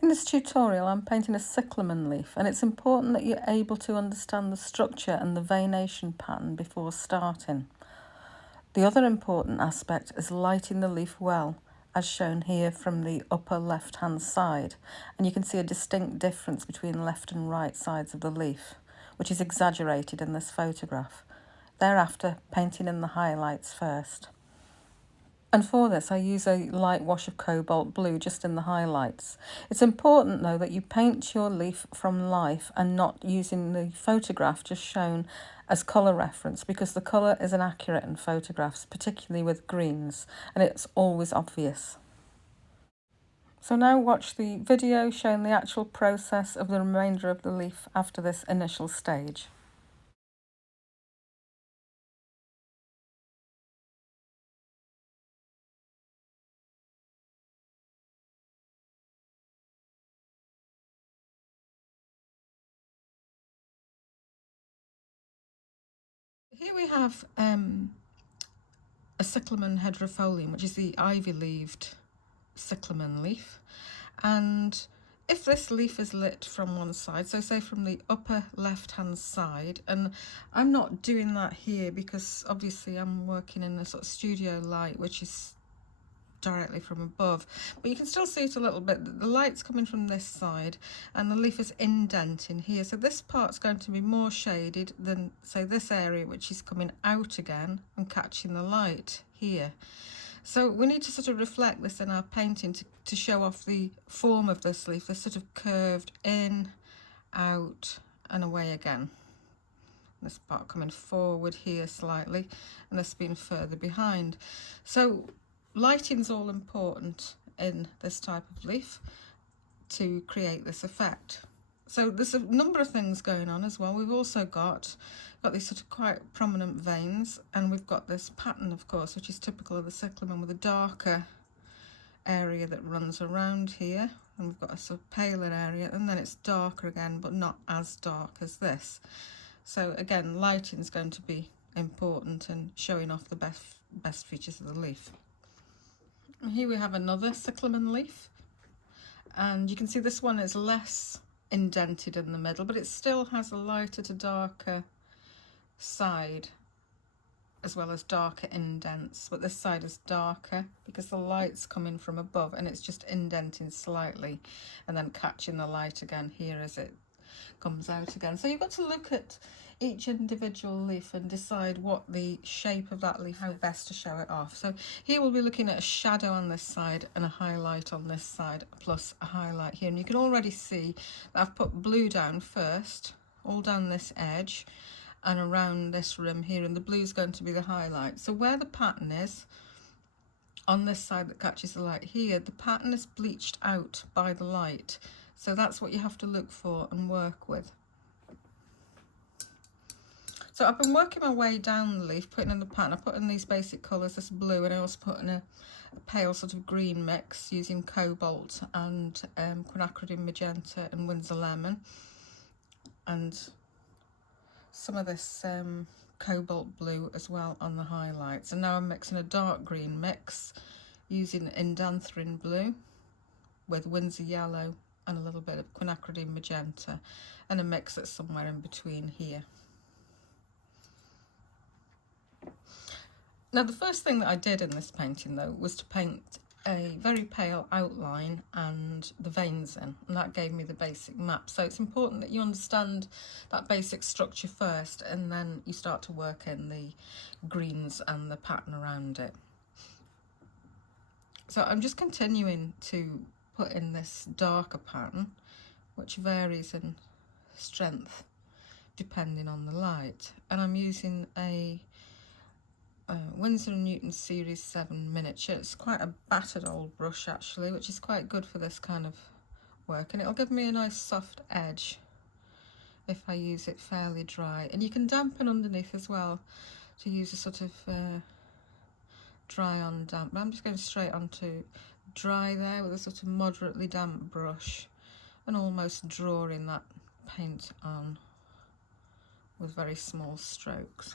In this tutorial I'm painting a cyclamen leaf, and it's important that you're able to understand the structure and the veination pattern before starting. The other important aspect is lighting the leaf well, as shown here from the upper left hand side, and you can see a distinct difference between left and right sides of the leaf, which is exaggerated in this photograph. Thereafter, painting in the highlights first. And for this I use a light wash of cobalt blue just in the highlights. It's important though that you paint your leaf from life and not using the photograph just shown as colour reference, because the colour is inaccurate in photographs, particularly with greens, and it's always obvious. So now watch the video showing the actual process of the remainder of the leaf after this initial stage. Here we have a Cyclamen hederifolium, which is the ivy-leaved cyclamen leaf. And if this leaf is lit from one side, so say from the upper left hand side, and I'm not doing that here because obviously I'm working in a sort of studio light which is directly from above, but you can still see it a little bit. The light's coming from this side and the leaf is indenting here, so this part's going to be more shaded than say this area, which is coming out again and catching the light here. So we need to sort of reflect this in our painting to show off the form of this leaf. They're sort of curved in, out and away again. This part coming forward here slightly and this being further behind. So lighting's all important in this type of leaf to create this effect. So there's a number of things going on as well. We've also got these sort of quite prominent veins, and we've got this pattern, of course, which is typical of the cyclamen, with a darker area that runs around here, and we've got a sort of paler area, and then it's darker again, but not as dark as this. So again, lighting is going to be important in showing off the best features of the leaf. And here we have another cyclamen leaf, and you can see this one is less indented in the middle, but it still has a lighter to darker side as well as darker indents, but this side is darker because the light's coming from above and it's just indenting slightly and then catching the light again here as it comes out again. So you've got to look at each individual leaf and decide what the shape of that leaf, how best to show it off. So here we'll be looking at a shadow on this side and a highlight on this side, plus a highlight here, and you can already see that I've put blue down first, all down this edge and around this rim here, and the blue is going to be the highlight. So where the pattern is on this side that catches the light here, the pattern is bleached out by the light, so that's what you have to look for and work with. So I've been working my way down the leaf, putting in the pattern. I put in these basic colours, this blue, and I also put in a pale sort of green mix using cobalt and quinacridine magenta and Windsor lemon, and some of this cobalt blue as well on the highlights. And now I'm mixing a dark green mix using indanthrine blue with Windsor yellow and a little bit of quinacridine magenta, and a mix that's somewhere in between here. Now the first thing that I did in this painting though was to paint a very pale outline and the veins in, and that gave me the basic map. So it's important that you understand that basic structure first, and then you start to work in the greens and the pattern around it. So I'm just continuing to put in this darker pattern, which varies in strength depending on the light, and I'm using a Winsor & Newton Series 7 miniature. It's quite a battered old brush actually, which is quite good for this kind of work, and it'll give me a nice soft edge if I use it fairly dry. And you can dampen underneath as well to use a sort of dry on damp, but I'm just going straight onto dry there with a sort of moderately damp brush and almost drawing that paint on with very small strokes.